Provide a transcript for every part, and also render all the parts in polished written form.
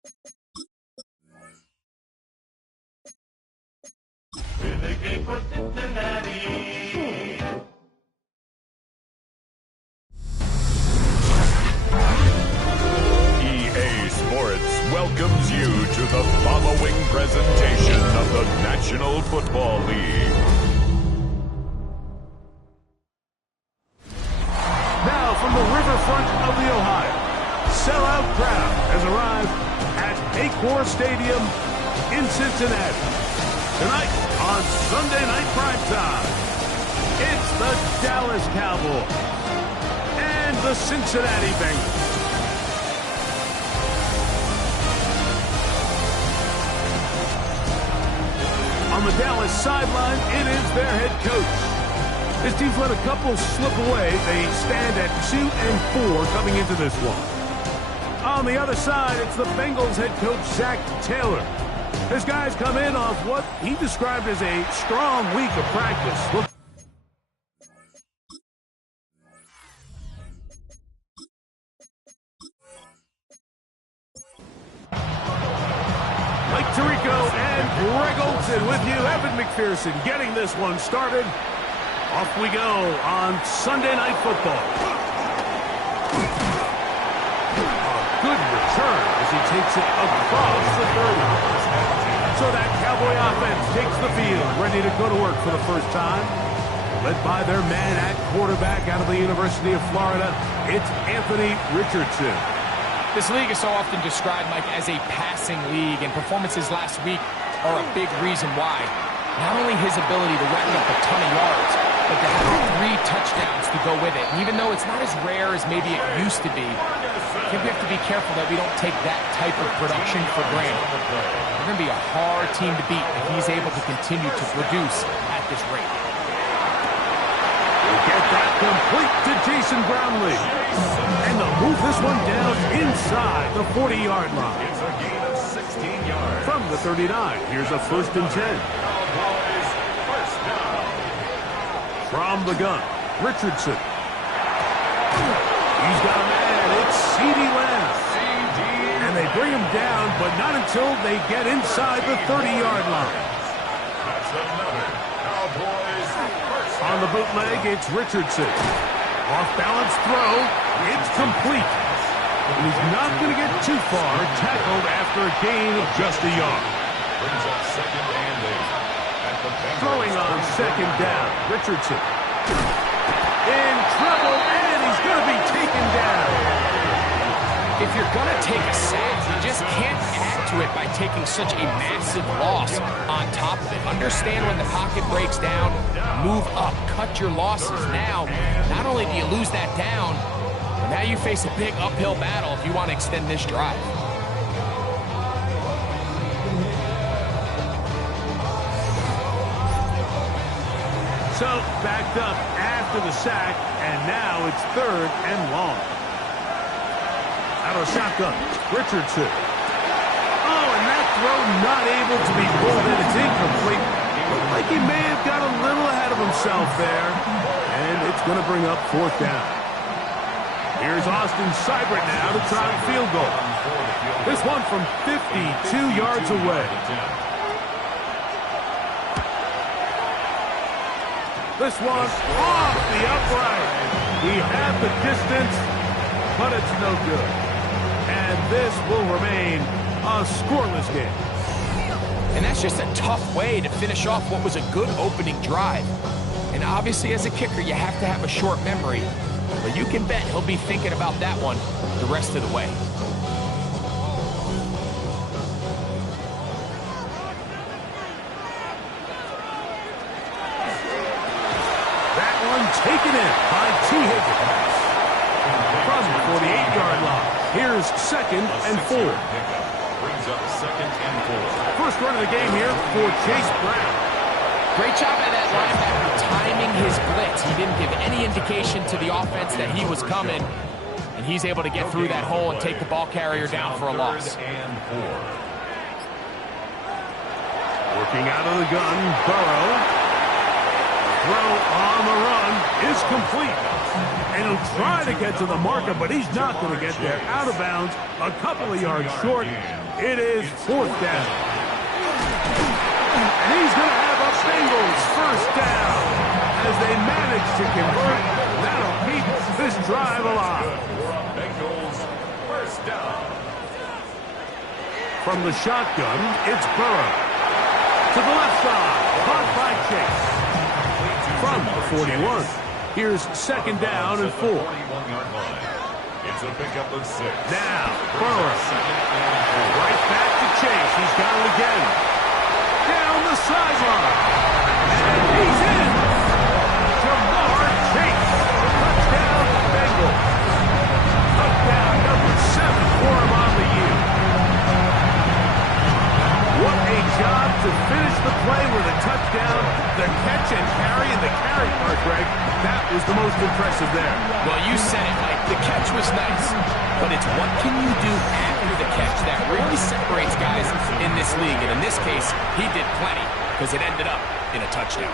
EA Sports welcomes you to the following presentation of the National Football League. Now from the riverfront of the Ohio, sellout crowd has arrived at Acor Stadium in Cincinnati. Tonight on Sunday Night Primetime, it's the Dallas Cowboys and the Cincinnati Bengals. On the Dallas sideline, it is their head coach. This team's let a couple slip away. They stand at 2-4 coming into this one. On the other side, it's the Bengals head coach, Zach Taylor. His guys come in off what he described as a strong week of practice. Mike Tirico and Greg Olsen with you. Evan McPherson getting this one started. Off we go on Sunday Night Football. A good return as he takes it across the 30. So that Cowboy offense takes the field, ready to go to work for the first time. Led by their man at quarterback out of the University of Florida, it's Anthony Richardson. This league is so often described, Mike, as a passing league, and performances last week are a big reason why. Not only his ability to rack up a ton of yards, but to have 3 touchdowns to go with it. And even though it's not as rare as maybe it used to be, I think we have to be careful that we don't take that type of production for granted. They're going to be a hard team to beat if he's able to continue to produce at this rate. We'll get that complete to Jason Brownlee. And they'll move this one down inside the 40-yard line. It's a gain of 16 yards. From the 39, here's a 1st and 10. Cowboys, first down. From the gun, Richardson. He's got a man. It's CeeDee Lamb. And they bring him down, but not until they get inside the 30-yard line. That's another Cowboys first down. On the bootleg, it's Richardson. Off-balance throw. It's complete. And he's not going to get too far. Tackled after a gain of just a yard. Brings up 2nd and 8. At the Bengals. Throwing on 2nd down, Richardson. In trouble, and he's going to be taken down. If you're going to take a sack, you just can't add to it by taking such a massive loss on top of it. Understand when the pocket breaks down, move up, cut your losses. Now, not only do you lose that down, but now you face a big uphill battle if you want to extend this drive. So, backed up after the sack, and now it's 3rd and long. Out of shotgun, Richardson. Oh, and that throw not able to be pulled in. It's incomplete. Looked like he may have got a little ahead of himself there. And it's going to bring up 4th down. Here's Austin Seibert now to try a field goal. This one from 52 yards away. This one off the upright. He had the distance, but it's no good. And this will remain a scoreless game. And that's just a tough way to finish off what was a good opening drive. And obviously, as a kicker, you have to have a short memory. But you can bet he'll be thinking about that one the rest of the way. That one taken in by T. Higgins. From the 48-yard line, here's 2nd and 4. Brings up 2nd and 4. First run of the game here for Chase Brown. Great job by that linebacker timing his blitz. He didn't give any indication to the offense that he was coming, and he's able to get through that hole and take the ball carrier down for a loss. 3rd and 4. Working out of the gun, Burrow. Throw on the run is complete. And he'll try to get to the marker, but he's not going to get there. Out of bounds, a couple of yards short. It is 4th down. And he's going to have a Bengals first down as they manage to convert. That'll keep this drive alive. Bengals first down. From the shotgun, it's Burrow. To the left side, caught by Chase. From the 41, here's 2nd down and 4. It's a pickup of 6. Now, Burrow. Right back to Chase. He's got it again. Down the sideline. And he's in. Jamar Chase. Touchdown, Bengals. Touchdown number 7 for him on the year. What a job to finish the play with a touchdown. The catch and carry, and the carry part, Greg, that was the most impressive there. Well, you said it, Mike. The catch was nice, but it's what can you do after the catch that really separates guys in this league. And in this case, he did plenty because it ended up in a touchdown.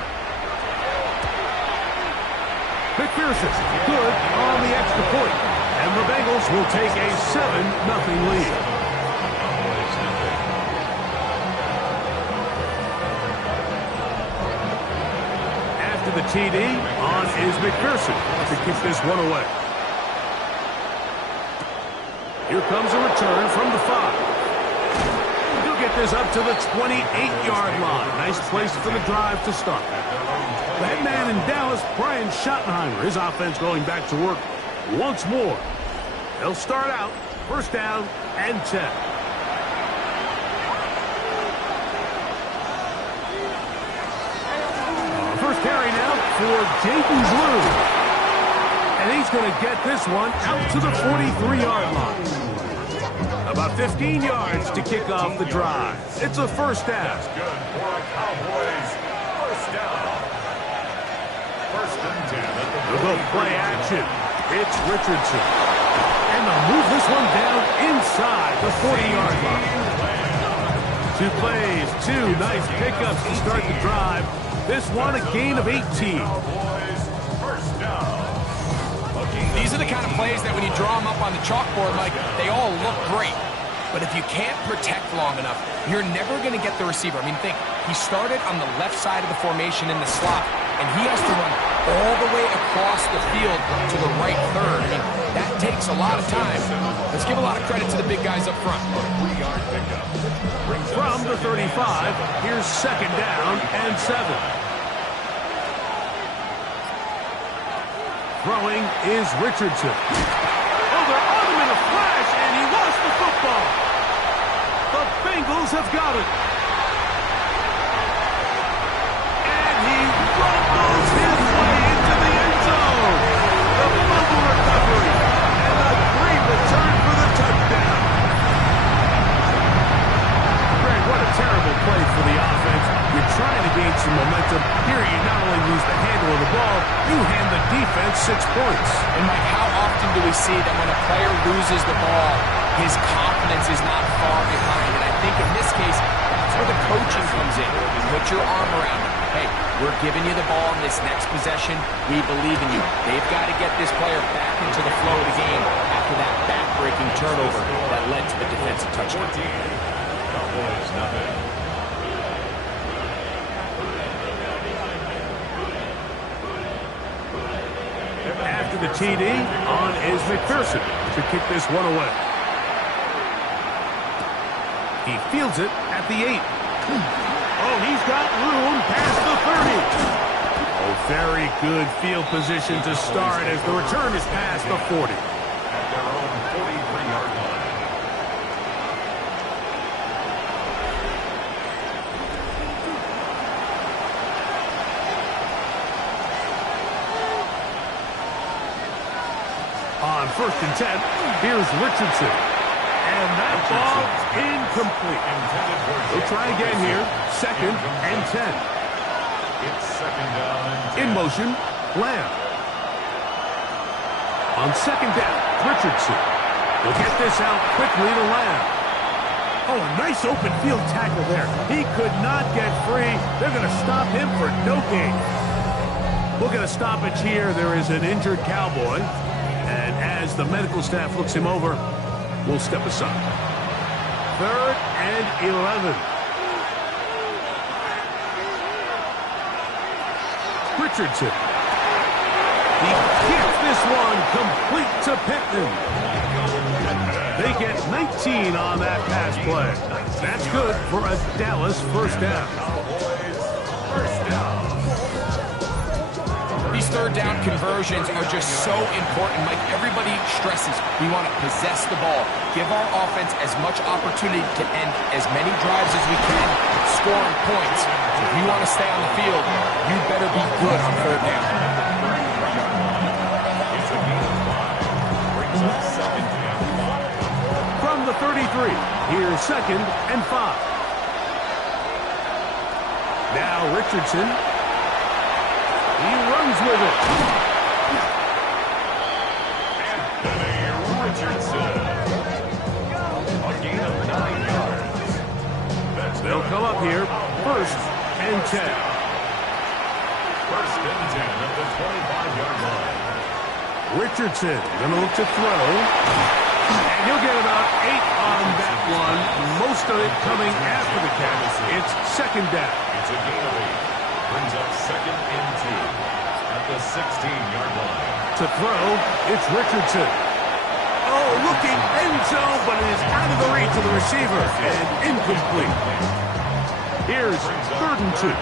McPherson, good on the extra point. And the Bengals will take a 7-0 lead. The TD on is McPherson to kick this one away. Here comes a return from the 5. He'll get this up to the 28-yard line. Nice place for the drive to start. The head man in Dallas, Brian Schottenheimer, his offense going back to work once more. They'll start out 1st down and 10. First carry now for Jayden Drew. And he's going to get this one out to the 43-yard line. About 15 yards to kick off the drive. It's a 1st down. That's good for Cowboys. 1st down. 1st and 10 at the They'll go play action. It's Richardson. And they'll move this one down inside the 40-yard line. 2 plays, 2 nice pickups to start the drive. This one a gain of 18. These are the kind of plays that when you draw them up on the chalkboard, Mike, they all look great. But if you can't protect long enough, you're never going to get the receiver. I mean, think, he started on the left side of the formation in the slot, and he has to run all the way across the field to the right third. I mean, that takes a lot of time. Let's give a lot of credit to the big guys up front. From the 35, here's 2nd down and 7. Throwing is Richardson. Oh, they're on him in a flash, and he lost the football. The Bengals have got it. And he rumbles his way into the end zone. The fumble recovery, and a great return for the touchdown. Greg, what a terrible play for the offense. You're trying to gain some momentum. Here you not only lose the handle of the ball, you hand the defense 6 points. And Mike, how often do we see that when a player loses the ball, his confidence is not far behind? And I think in this case, that's where the coaching comes in. Put your arm around him. Hey, we're giving you the ball in this next possession. We believe in you. They've got to get this player back into the flow of the game after that back-breaking turnover that led to the defensive touchdown. Cowboys nothing. After the TD, on is McPherson to kick this one away. He fields it at the 8. Oh, he's got room past the 30. Oh, very good field position to start as the return is past the 40. At their own 43-yard line. On 1st and 10, here's Richardson. And that ball incomplete. We'll try again here. 2nd and 10. It's 2nd down and 10. In motion, Lamb. On 2nd down, Richardson. We'll get this out quickly to Lamb. Oh, a nice open field tackle there. He could not get free. They're going to stop him for no gain. We'll get a stoppage here. There is an injured Cowboy. And as the medical staff looks him over, we'll step aside. 3rd and 11. Richardson. He kicks this one complete to Pittman. They get 19 on that pass play. That's good for a Dallas first down. These third down conversions are just so important. Like everybody stresses, we want to possess the ball, give our offense as much opportunity to end as many drives as we can, scoring points. If you want to stay on the field, you better be good on third down. From the 33, here's 2nd and 5. Now Richardson. He runs with it. Anthony Richardson. A gain of 9 yards. They'll come up here. 1st and 10. 1st and 10 at the 25-yard line. Richardson going to look to throw. And he'll get about 8 on that one. Most of it coming after the catch. It's 2nd down. It's a gain of 8. Brings up 2nd and 2 at the 16-yard line. To throw, it's Richardson. Oh, looking end zone, but it is out of the reach of the receiver and incomplete. Here's 3rd and 2.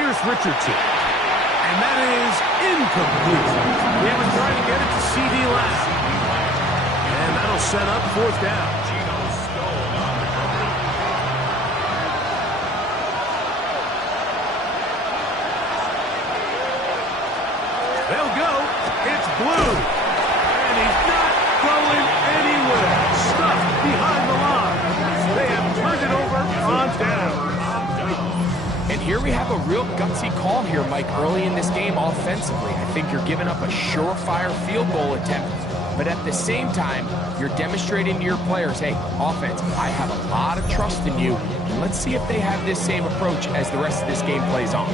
Here's Richardson. And that is incomplete. He was trying to get it to C.D. Lamb. And that'll set up 4th down. They'll go. It's Blue. And he's not going anywhere. Stuffed behind the line. They have turned it over on down. And here we have a real gutsy call here, Mike, early in this game offensively. I think you're giving up a surefire field goal attempt. But at the same time, you're demonstrating to your players, hey, offense, I have a lot of trust in you. And let's see if they have this same approach as the rest of this game plays on.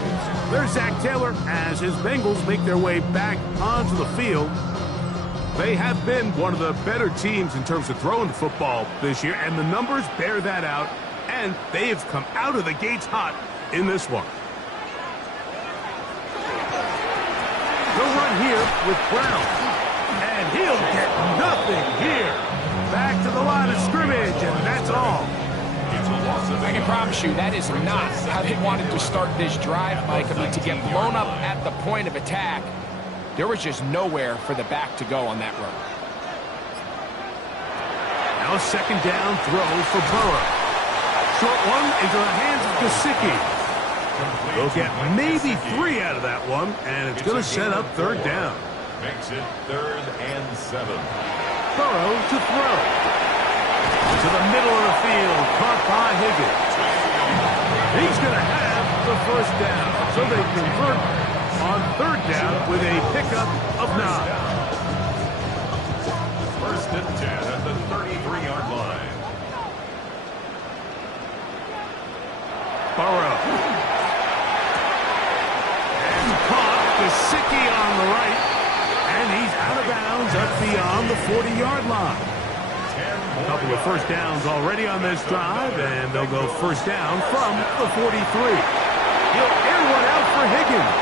There's Zach Taylor as his Bengals make their way back onto the field. They have been one of the better teams in terms of throwing the football this year, and the numbers bear that out, and they have come out of the gates hot in this one. They'll run here with Brown. And he'll get nothing here. Back to the line of scrimmage, and that's all. I can promise you that is not how they wanted to start this drive, Mike. I mean, to get blown up at the point of attack, there was just nowhere for the back to go on that run. Now a 2nd down throw for Burrow. Short one into the hands of Gesicki. They'll get maybe 3 out of that one, and it's going to set up 3rd down. Makes it 3rd and 7. Burrow to throw. To the middle of the field, caught by Higgins. He's going to have the 1st down. So they convert on 3rd down with a pickup of 9. 1st and 10 at the 33-yard line. Burrow. And caught. Gesicki on the right. And he's out of bounds up beyond the 40-yard line. A couple of 1st downs already on this drive, and they'll go 1st down from the 43. He'll air one out for Higgins.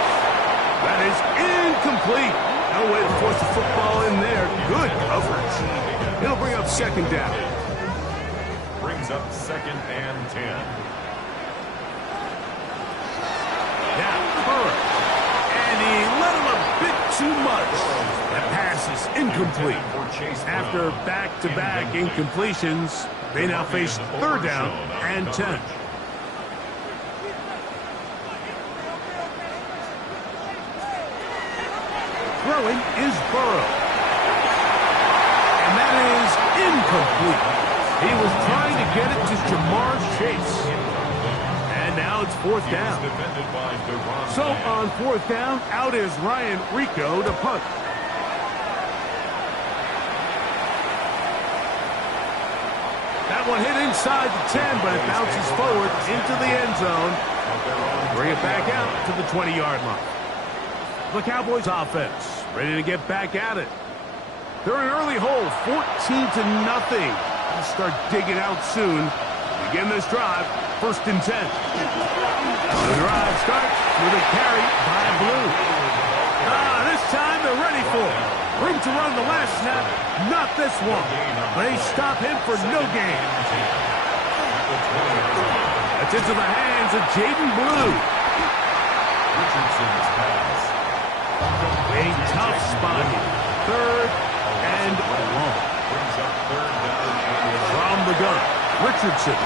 That is incomplete. No way to force the football in there. Good coverage. It'll bring up 2nd down. Brings up 2nd and 10. Now, Burrow. And he let him a bit too much. That pass is incomplete. After back-to-back incompletions, they now face 3rd down and 10. Throwing is Burrow. And that is incomplete. He was trying to get it to Jamar Chase. And now it's 4th down. So on 4th down, out is Ryan Rico to punt. That one hit inside the 10, but it bounces forward into the end zone. Bring it back out to the 20-yard line. The Cowboys offense Ready to get back at it. They're in an early hole, 14-0. They'll start digging out soon. Begin this drive, 1st and 10. The drive starts with a carry by Blue. This time they're ready for it. Room to run the last snap, not this one. They stop him for no gain. That's into the hands of Jaden Blue. Richardson's pass. A tough spot here. 3rd and long. Brings up 3rd down. From the gun, Richardson.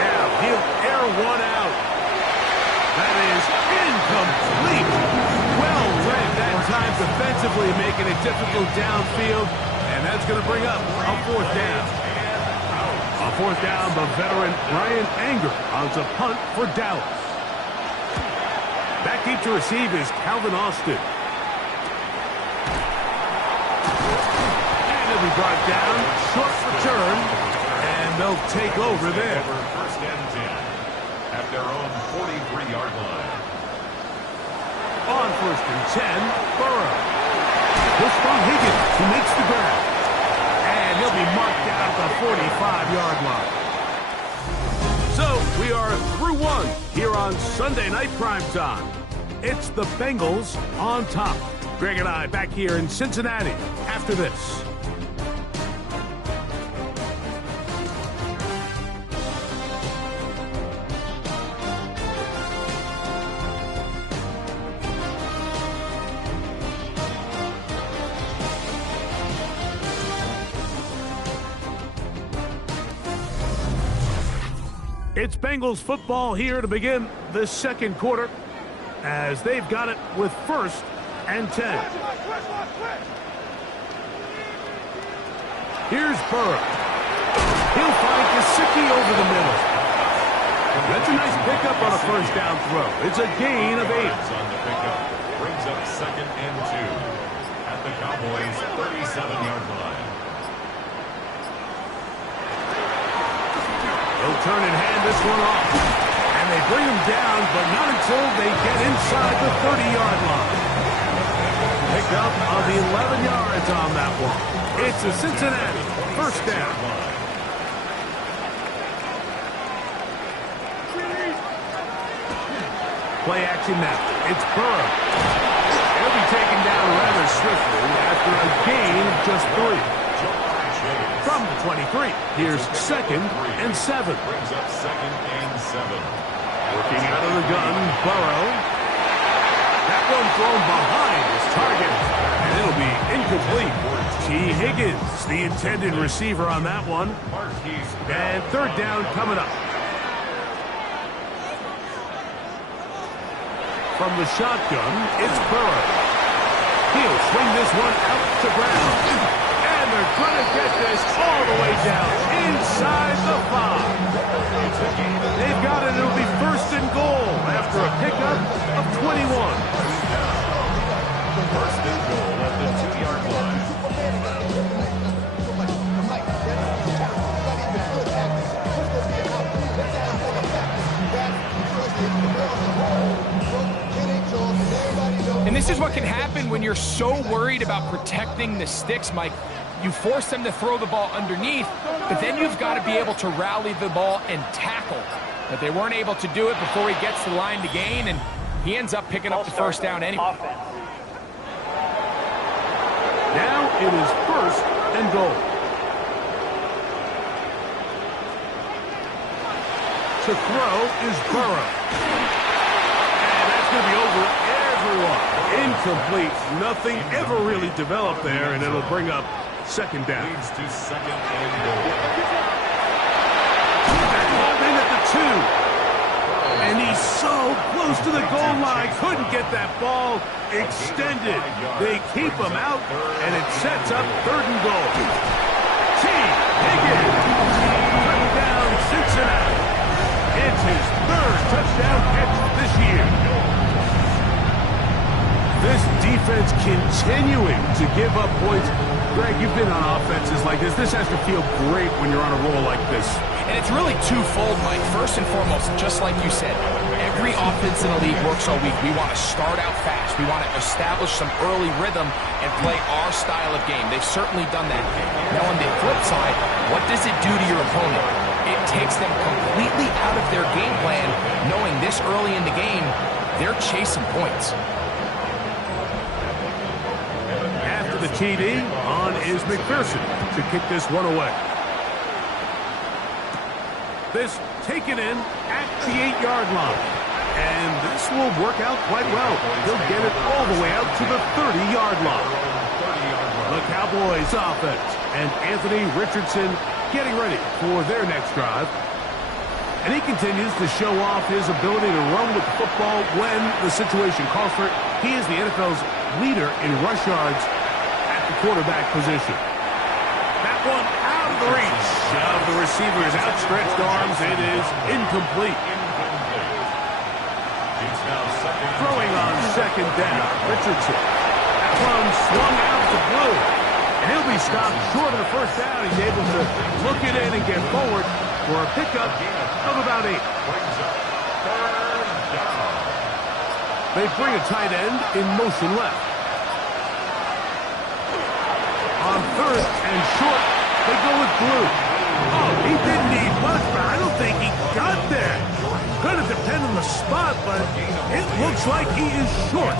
Now he'll air one out. That is incomplete. Well read that time defensively, making it difficult downfield. And that's going to bring up a 4th down. On 4th down, the veteran Ryan Anger on to punt for Dallas. Back deep to receive is Calvin Austin. And he'll be brought down. Short return. And they'll take over there. 1st and 10 at their own 43-yard line. On 1st and 10, Burrow. Push from Higgins, who makes the grab. And he'll be marked down at the 45-yard line. So we are through one here on Sunday Night Primetime. It's the Bengals on top. Greg and I back here in Cincinnati after this. It's Bengals football here to begin the 2nd quarter as they've got it with 1st and 10. Here's Burrow. He'll find Gesicki over the middle. That's a nice pickup on a 1st down throw. It's a gain of 8. On the pickup. Brings up 2nd and 2 at the Cowboys' 37-yard line. They'll turn and hand this one off. And they bring him down, but not until they get inside the 30-yard line. Pick up of 11 yards on that one. It's a Cincinnati 1st down. Play action now. It's Burrow. He'll be taken down rather swiftly after a gain of just 3. From the 23, here's 2nd and 7. Brings up 2nd and 7. Working out of the gun, Burrow. That one thrown behind his target, and it'll be incomplete. T. Higgins, the intended receiver on that one. And 3rd down coming up. From the shotgun, it's Burrow. He'll swing this one out to Brown. And they're going to get this all the way down inside the 5. They've got it. It'll be 1st and goal after a pickup of 21. 1st and goal at the 2-yard line. And this is what can happen when you're so worried about protecting the sticks, Mike. You force them to throw the ball underneath, but then you've got to be able to rally the ball and tackle. But they weren't able to do it before he gets the line to gain, and he ends up picking up the 1st down anyway. Now it is 1st and goal. To throw is Burrow. And that's going to be over everyone. Incomplete. Nothing ever really developed there, and it'll bring up 2nd down. Leads to 2nd and goal. Ball in at the 2. And he's so close to the goal line. Couldn't get that ball extended. They keep him out, and it sets up 3rd and goal. T. Higgins. Touchdown, Cincinnati. It's his 3rd touchdown catch this year. This defense continuing to give up points. Greg, you've been on offenses like this. This has to feel great when you're on a roll like this. And it's really twofold, Mike. First and foremost, just like you said, every offense in the league works all week. We want to start out fast. We want to establish some early rhythm and play our style of game. They've certainly done that. Now, on the flip side, what does it do to your opponent? It takes them completely out of their game plan, knowing this early in the game, they're chasing points. After the TD, on is McPherson to kick this one away. This taken in at the 8-yard line. And this will work out quite well. He'll get it all the way out to the 30-yard line. The Cowboys offense and Anthony Richardson getting ready for their next drive. And he continues to show off his ability to run with the football when the situation calls for it. He is the NFL's leader in rush yards at the quarterback position. That one out of the reach of the receiver's outstretched arms. It is incomplete. Throwing on second down, Richardson. That one swung out to Blue. And he'll be stopped short of the first down. He's able to look it in and get forward for a pickup of about 8. They bring a tight end in motion left. On third and short, they go with Blue. Oh, he didn't need much, but I don't think he got there. Going to depend on the spot, but it looks like he is short.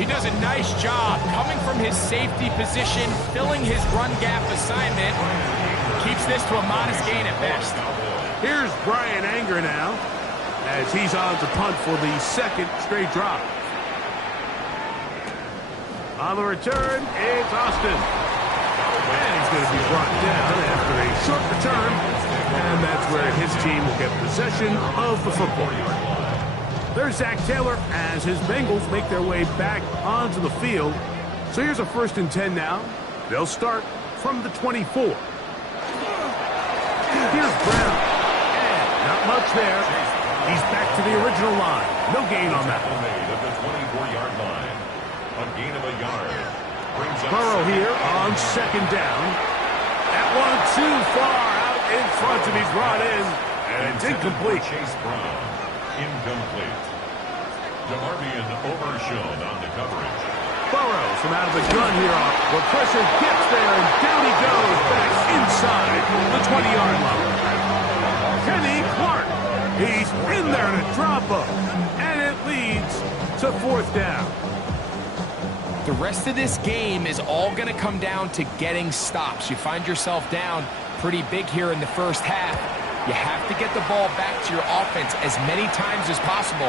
He does a nice job coming from his safety position, filling his run gap assignment. Keeps this to a modest gain at best. Here's Brian Anger now, as he's on to punt for the second straight drop. On the return, it's Austin. And he's going to be brought down after a short return. And that's where his team will get possession of the football. There's Zach Taylor as his Bengals make their way back onto the field. So here's a 1st and 10 now. They'll start from the 24. Here's Brown. And not much there. He's back to the original line. No gain on that. Made at the 24-yard line. A gain of a yard. Burrow here on second down. That one too far out in front, and he's brought in. And it's incomplete. Chase Brown. Incomplete. DeMarvion overshot on the coverage. Burrow from out of the gun here. The pressure gets there, and down he goes back inside the 20-yard line. Kenny Clark. He's in there to drop him. And it leads to 4th down. The rest of this game is all going to come down to getting stops. You find yourself down pretty big here in the first half. You have to get the ball back to your offense as many times as possible,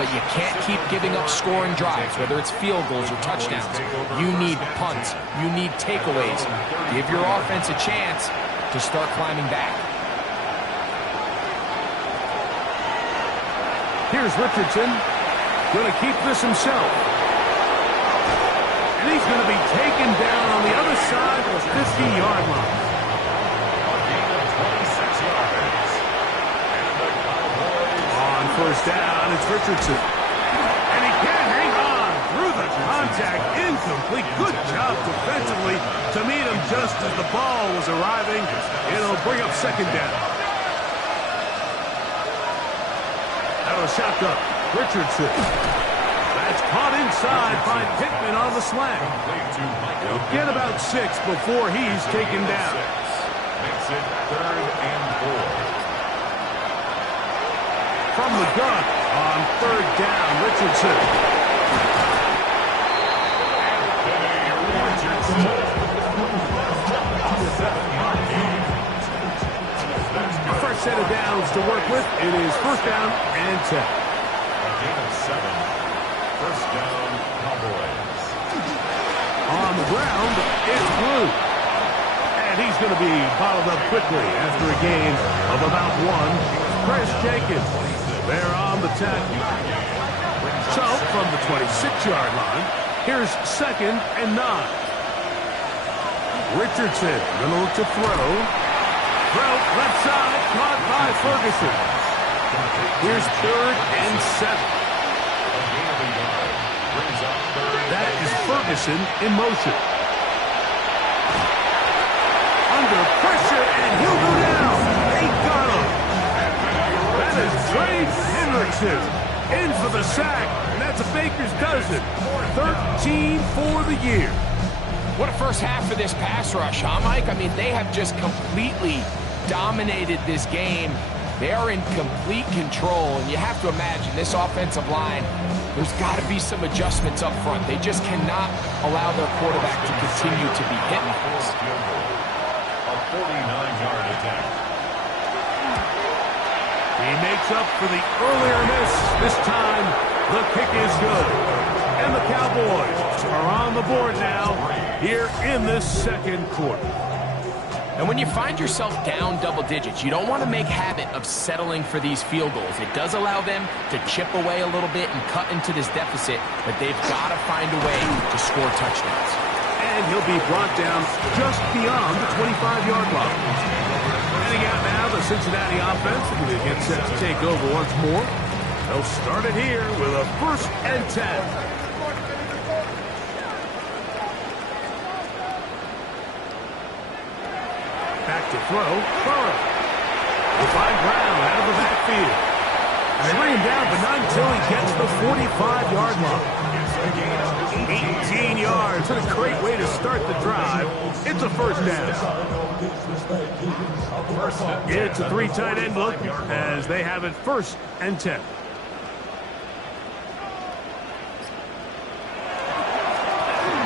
but you can't keep giving up scoring drives, whether it's field goals or touchdowns. You need punts. You need takeaways. Give your offense a chance to start climbing back. Here's Richardson. Going to keep this himself. And he's going to be taken down on the other side of the 50-yard line. On first down, it's Richardson. And he can't hang on through the contact. Incomplete. Good job defensively to meet him just as the ball was arriving. It'll bring up second down. Out of the shotgun, Richardson. That's caught inside by Pittman on the slant. He'll get about 6 before he's taken down. Makes it 3rd and 4. From the gun on 3rd down, Richardson. A fresh set of downs to work with. It is 1st down and 10. A gain of 7. 1st down, Cowboys. On the ground, it's Blue. And he's going to be bottled up quickly after a gain of about 1. Chris Jenkins, they're on the 10. So, from the 26-yard line, here's 2nd and 9. Richardson going to look to throw. Throw left side, caught by Ferguson. Here's 3rd and 7. That is Ferguson in motion. Under pressure, and he'll go down. They got him. That is Trey Richardson in for the sack, and that's a Baker's dozen. 13 for the year. What a first half for this pass rush, huh, Mike? I mean, they have just completely dominated this game. They are in complete control, and you have to imagine this offensive line, there's got to be some adjustments up front. They just cannot allow their quarterback to continue to be hit and miss. A 49-yard attack. He makes up for the earlier miss. This time, the kick is good. And the Cowboys are on the board now here in this second quarter. And when you find yourself down double digits, you don't want to make habit of settling for these field goals. It does allow them to chip away a little bit and cut into this deficit, but they've got to find a way to score touchdowns. And he'll be brought down just beyond the 25-yard line. Heading out now, the Cincinnati offense will get set to take over once more. They'll start it here with a 1st and 10. Back to throw, Burrow. Will find Brown out of the backfield. And they bring him down, but not until he gets the 45-yard line. 18 yards. What a great way to start the drive. It's a 1st down. It's a 3 tight end look as they have it 1st and 10.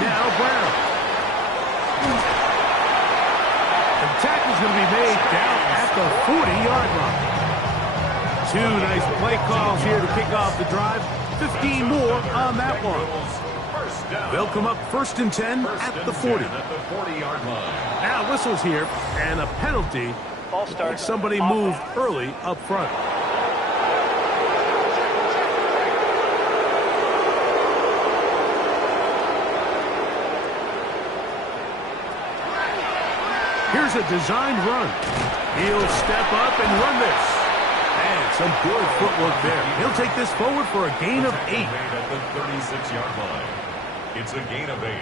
Now Brown. Tackle's going to be made down at the 40-yard line. 2 nice play calls here to kick off the drive. 15 more on that one. They'll come up 1st and 10 at the 40. Now whistles here and a penalty. Somebody moved early up front. Here's a designed run. He'll step up and run this. And some good footwork there. He'll take this forward for a gain of 8. At the 36-yard line. It's a gain of 8.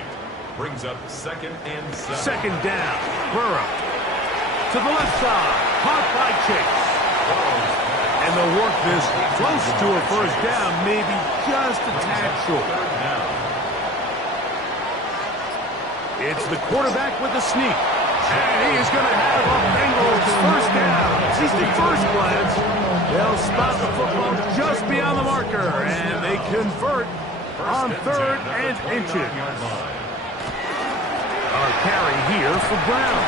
Brings up 2nd and 7. 2nd down. Burrow. To the left side. Caught by Chase. And they'll work this close to a 1st down. Maybe just a tad short. It's the quarterback with the sneak. And he is going to have a Bengals 1st down. At least at first glance, they'll spot the football just beyond the marker, and they convert on 3rd and inches. Our carry here for Brown.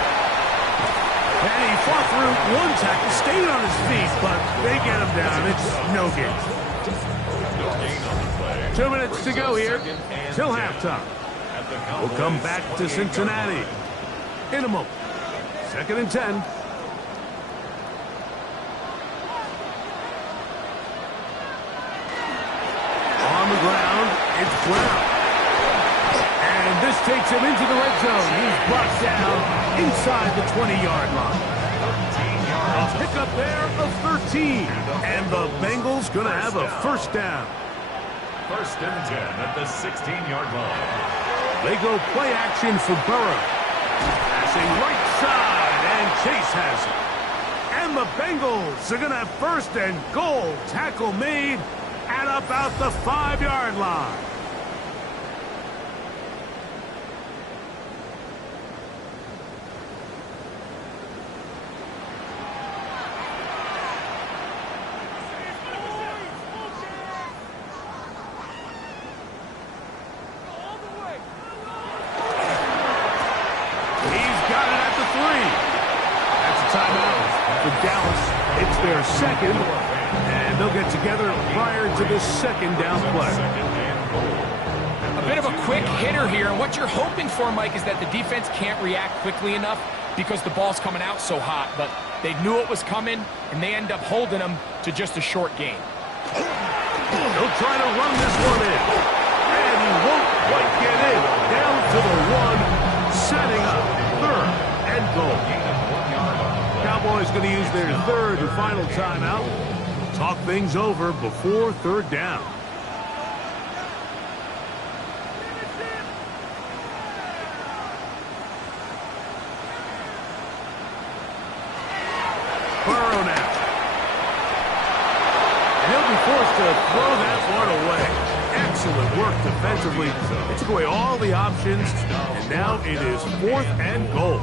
And he fought through 1 tackle, stayed on his feet, but they get him down. It's no gain. 2 minutes to go here till halftime. We'll come back to Cincinnati in a moment. 2nd and 10. On the ground, it's Brown. And this takes him into the red zone. He's brought down inside the 20-yard line. A pickup there of 13. And the Bengals going to have a 1st down. 1st and 10 at the 16-yard line. They go play action for Burrow. Passing right side, and Chase has it. And the Bengals are going to have 1st and goal. Tackle made at about the 5-yard line. Their 2nd, and they'll get together prior to this 2nd down play. A bit of a quick hitter here, and what you're hoping for, Mike, is that the defense can't react quickly enough because the ball's coming out so hot, but they knew it was coming, and they end up holding them to just a short gain. They'll try to run this one in, and he won't quite get in. Down to the 1, setting up 3rd and goal. Cowboys going to use their 3rd and final timeout. Talk things over before 3rd down. Burrow now. And he'll be forced to throw that one away. Excellent work defensively. It took away all the options, and now it is 4th and goal.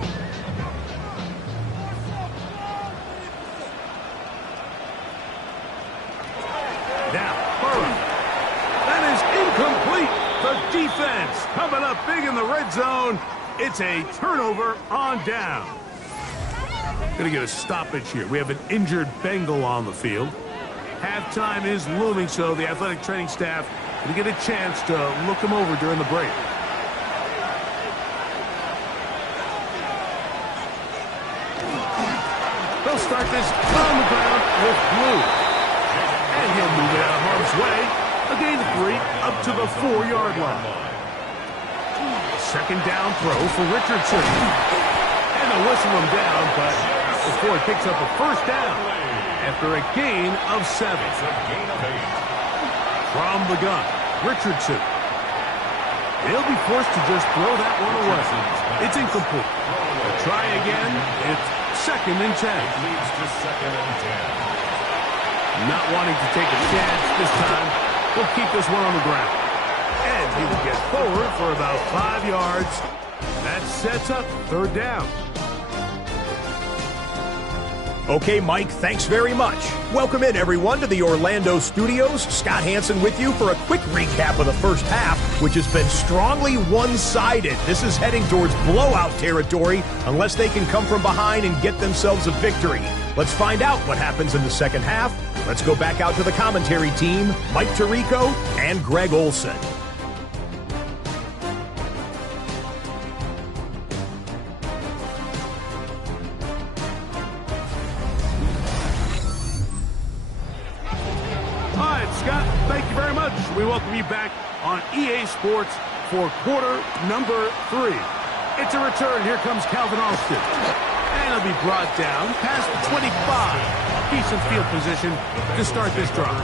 Now, Burrow. That is incomplete. The defense coming up big in the red zone. It's a turnover on down. Going to get a stoppage here. We have an injured Bengal on the field. Halftime is looming, so the athletic training staff going to get a chance to look him over during the break. They'll start this on the ground with Blue. And he'll move it out of harm's way. A gain of 3 up to the 4-yard line. Second down throw for Richardson. And they'll whistle him down, but before he picks up a first down after a gain of 7. From the gun, Richardson. He'll be forced to just throw that one away. It's incomplete. They'll try again. It's 2nd and 10. Not wanting to take a chance this time, we'll keep this one on the ground. And he will get forward for about 5 yards. That sets up 3rd down. Okay, Mike, thanks very much. Welcome in, everyone, to the Orlando studios. Scott Hansen with you for a quick recap of the first half, which has been strongly one-sided. This is heading towards blowout territory unless they can come from behind and get themselves a victory. Let's find out what happens in the second half. Let's go back out to the commentary team, Mike Tirico and Greg Olson. We welcome you back on EA Sports for quarter number 3. It's a return. Here comes Calvin Austin. And he'll be brought down past the 25. Decent field position to start this drive.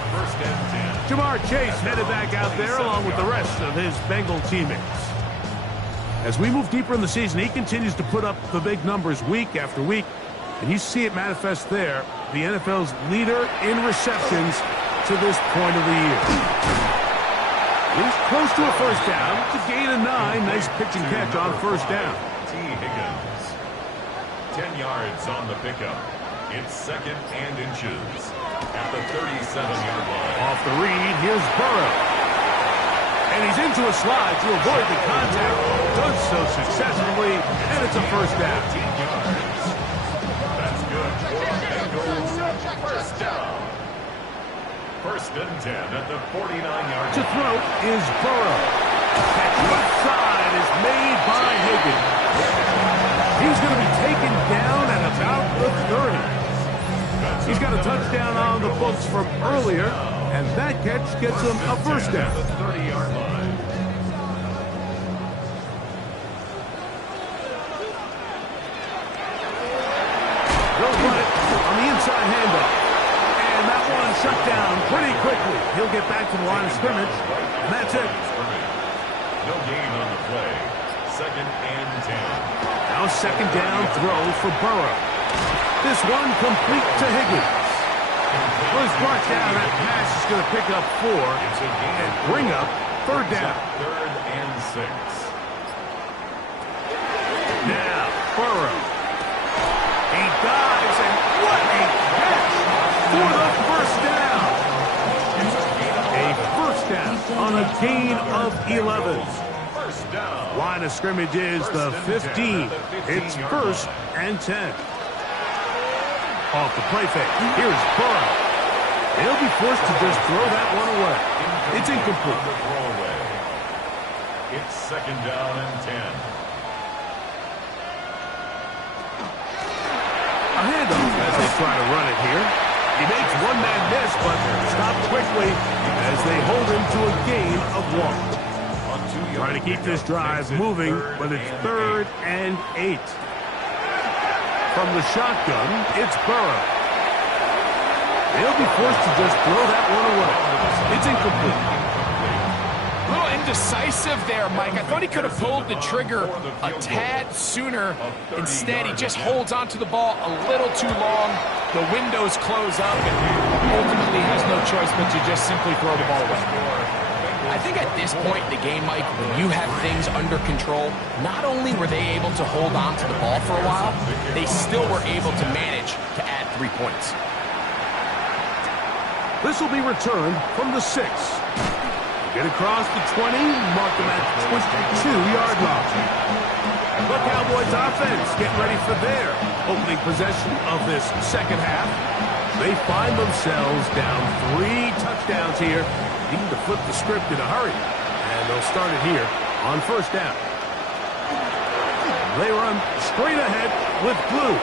Jamar Chase headed back out there along with the rest of his Bengal teammates. As we move deeper in the season, he continues to put up the big numbers week after week. And you see it manifest there. The NFL's leader in receptions to this point of the year. He's close to a first down. It's a gain of 9. Nice pitch and catch on first down. T. Higgins. 10 yards on the pickup. It's 2nd and inches at the 37-yard line. Off the read, here's Burrow. And he's into a slide to avoid the contact. Does so successfully, and it's a first down. 10 yards. That's good for Bengals. First down. 1st and 10 at the 49-yard line. To throw is Burrow. Catch left side is made by Higgins. He's going to be taken down at about the 30. He's got a touchdown on the books from earlier, and that catch gets him a first down. At the 30-yard line. They'll run it on the inside handoff. Shut down pretty quickly. He'll get back to the line of scrimmage, and that's it. No gain on the play. 2nd and 10. Now 2nd down throw for Burrow. This one complete to Higgins. Well, he's brought down. That pass is going to pick up 4 and bring up 3rd down. 3rd and 6. Now Burrow. He dives, and what a catch for the first down. A first down on a gain of 11. First down. Line of scrimmage is the 15. It's 1st and 10. Off the play fake. Here's Burrow. He'll be forced to just throw that one away. It's incomplete. It's 2nd down and 10. A handoff as they try to run it here. He makes one man miss, but stopped quickly as they hold him to a gain of 1. Trying to keep this drive moving, but it's 3rd and 8. From the shotgun, it's Burrow. He'll be forced to just throw that one away. It's incomplete. Little indecisive there, Mike. I thought he could have pulled the trigger a tad sooner. Instead, he just holds onto the ball a little too long. The windows close up, and ultimately has no choice but to just simply throw the ball away. I think at this point in the game, Mike, when you have things under control, not only were they able to hold on to the ball for a while, they still were able to manage to add 3 points. This will be returned from the 6. Get across the 20, mark them at the 22-yard line. The Cowboys offense getting ready for their opening possession of this second half. They find themselves down 3 touchdowns here. Need to flip the script in a hurry. And they'll start it here on first down. They run straight ahead with Blue.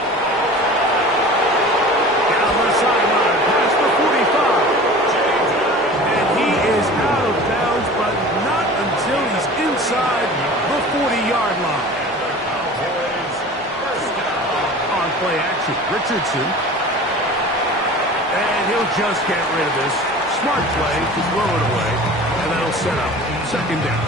Down the sideline, past the 45. And he is out of bounds, but not until he's inside the 40-yard line. On play action, Richardson. And he'll just get rid of this. Smart play to throw it away, and that'll set up second down.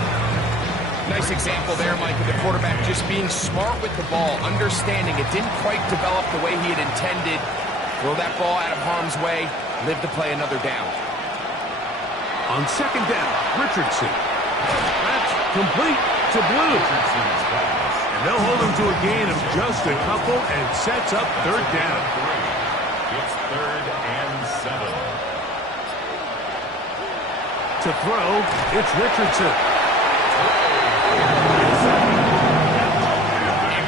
Nice example there, Mike, of the quarterback just being smart with the ball, understanding it didn't quite develop the way he had intended. Throw that ball out of harm's way, live to play another down. On second down, Richardson. That's complete to Blue. And they'll hold him to a gain of just a couple and sets up third down. It's 3rd and 7. To throw, it's Richardson.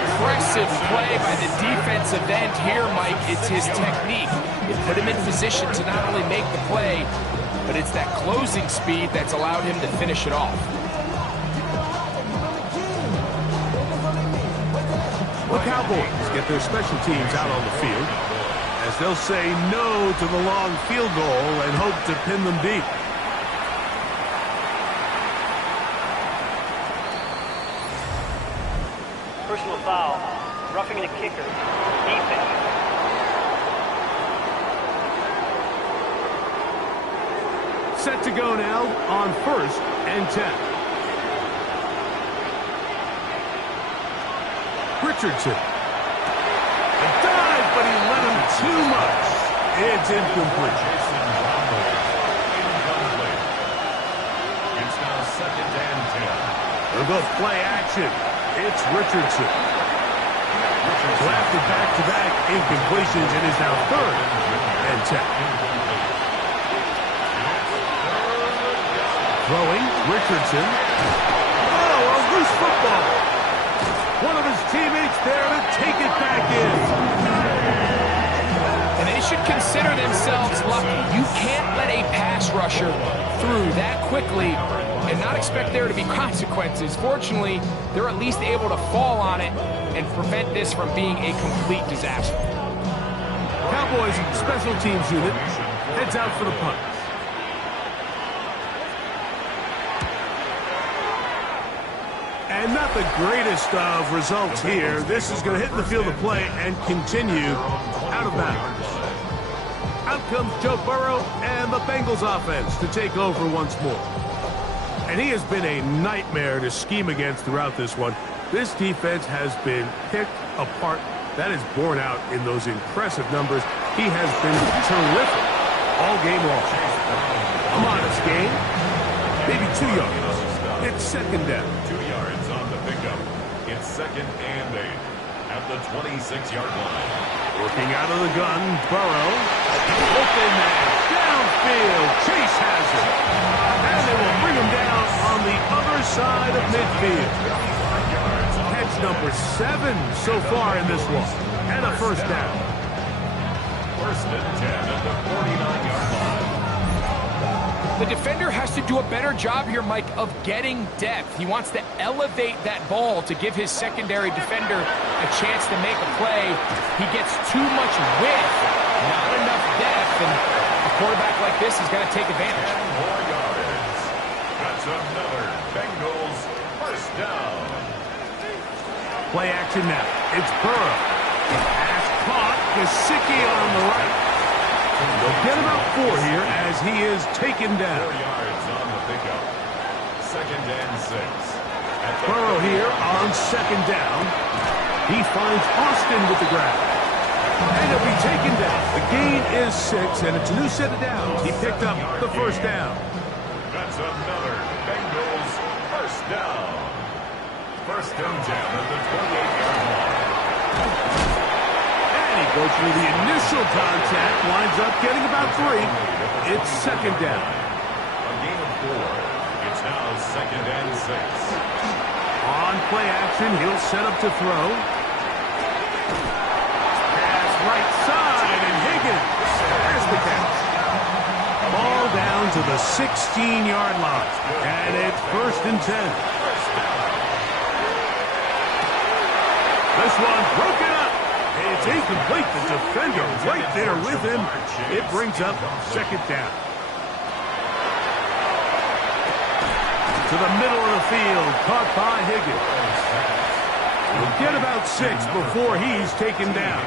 Impressive play by the defensive end here, Mike. It's his technique. It put him in position to not only make the play, but it's that closing speed that's allowed him to finish it off. The Cowboys get their special teams out on the field as they'll say no to the long field goal and hope to pin them deep. Personal foul, roughing the kicker, defense. Set to go now on 1st and 10. Richardson. A dive, but he let him too much. It's incomplete. It's now 2nd and 10. They'll go play action. It's Richardson. After back-to-back incompletions, it is now 3rd and 10. Throwing, Richardson. Oh, a loose football. One of his teammates there to take it back in. And they should consider themselves lucky. You can't let a pass rusher through that quickly and not expect there to be consequences. Fortunately, they're at least able to fall on it and prevent this from being a complete disaster. Cowboys special teams unit heads out for the punt. And not the greatest of results here. This is going to hit in the field of play and continue out of bounds. Out comes Joe Burrow and the Bengals offense to take over once more. And he has been a nightmare to scheme against throughout this one. This defense has been picked apart. That is borne out in those impressive numbers. He has been terrific all game long. A modest gain, maybe 2 yards. It's second down. 2 yards on the pickup. It's 2nd and 8 at the 26-yard line. Working out of the gun, Burrow. Open man, downfield. Chase has it. And they will bring him down on the other side of midfield. Catch number 7 so far in this one. And a first down. 1st and 10 at the 49-yard line. The defender has to do a better job here, Mike, of getting depth. He wants to elevate that ball to give his secondary defender a chance to make a play. He gets too much width, not enough depth, and a quarterback like this is going to take advantage. 10 more yards. That's another Bengals first down. Play action now. It's Burrow. Pass caught. Gesicki on the right. They'll get about 4 here as he is taken down. 4 yards on the pickup. second and 6. Burrow here on second down. He finds Austin with the grab. And he'll be taken down. The gain is 6, and it's a new set of downs. He picked up the first down. That's another Bengals first down. First and 10 at the 28-yard line. And he goes through the initial contact, winds up getting about 3. It's second down. A gain of 4. It's now second and 6. On play action, he'll set up to throw. Pass right side, and Higgins has the catch. Ball down to the 16-yard line, and it's first and 10. This one broken up. It's incomplete. The defender right there with him. It brings up second down. To the middle of the field, caught by Higgins. He'll get about 6 before he's taken down.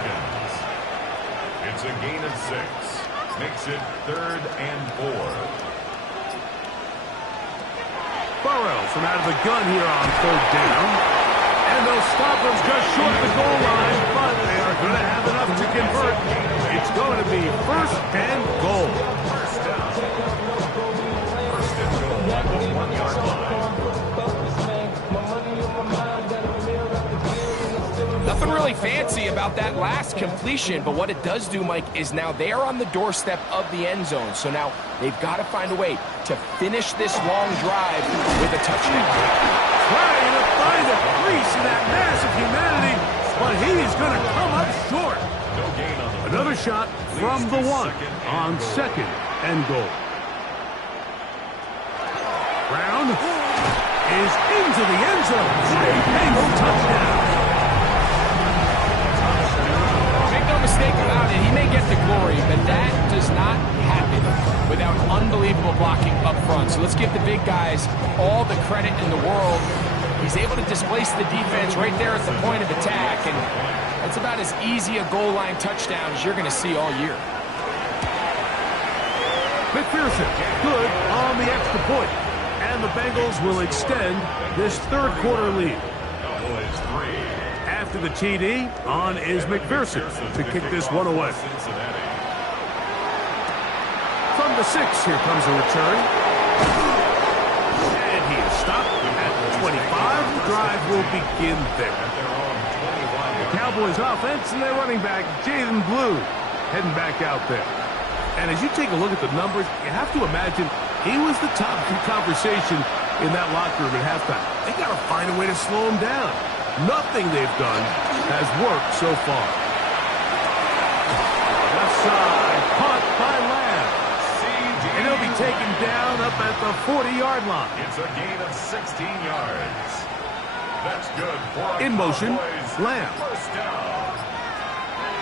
It's a gain of 6. Makes it third and 4. Burrow from out of the gun here on third down. And they'll stop him just short of the goal line, but they are going to have enough to convert. It's going to be first and goal. First down. First and goal at the 1-yard line. Nothing really fancy about that last completion, but what it does do, Mike, is now they are on the doorstep of the end zone. So now they've got to find a way to finish this long drive with a touchdown. Trying to find a crease in that mass of humanity, but he's going to come up short. No gain on the Another shot from the 1 on second and goal. Brown is into the end zone for a Bengal touchdown. Make no mistake about it, he may get the glory, but that does not happen without unbelievable blocking up front. So let's give the big guys all the credit in the world. He's able to displace the defense right there at the point of attack, and that's about as easy a goal line touchdown as you're going to see all year. McPherson, good on the extra point. And the Bengals will extend this third quarter lead. Cowboys 3. After the TD, on is McPherson to kick this one away. Cincinnati. From the 6, here comes a return. And he is stopped at the 25. The drive will begin there. At their own 21-yard. Cowboys offense and their running back, Jaden Blue, heading back out there. And as you take a look at the numbers, you have to imagine he was the top conversation in that locker room at halftime. They got to find a way to slow him down. Nothing they've done has worked so far. Left side, caught by Lamb. And he'll be taken down up at the 40-yard line. It's a gain of 16 yards. That's good for a In motion, Cowboys Lamb. first down.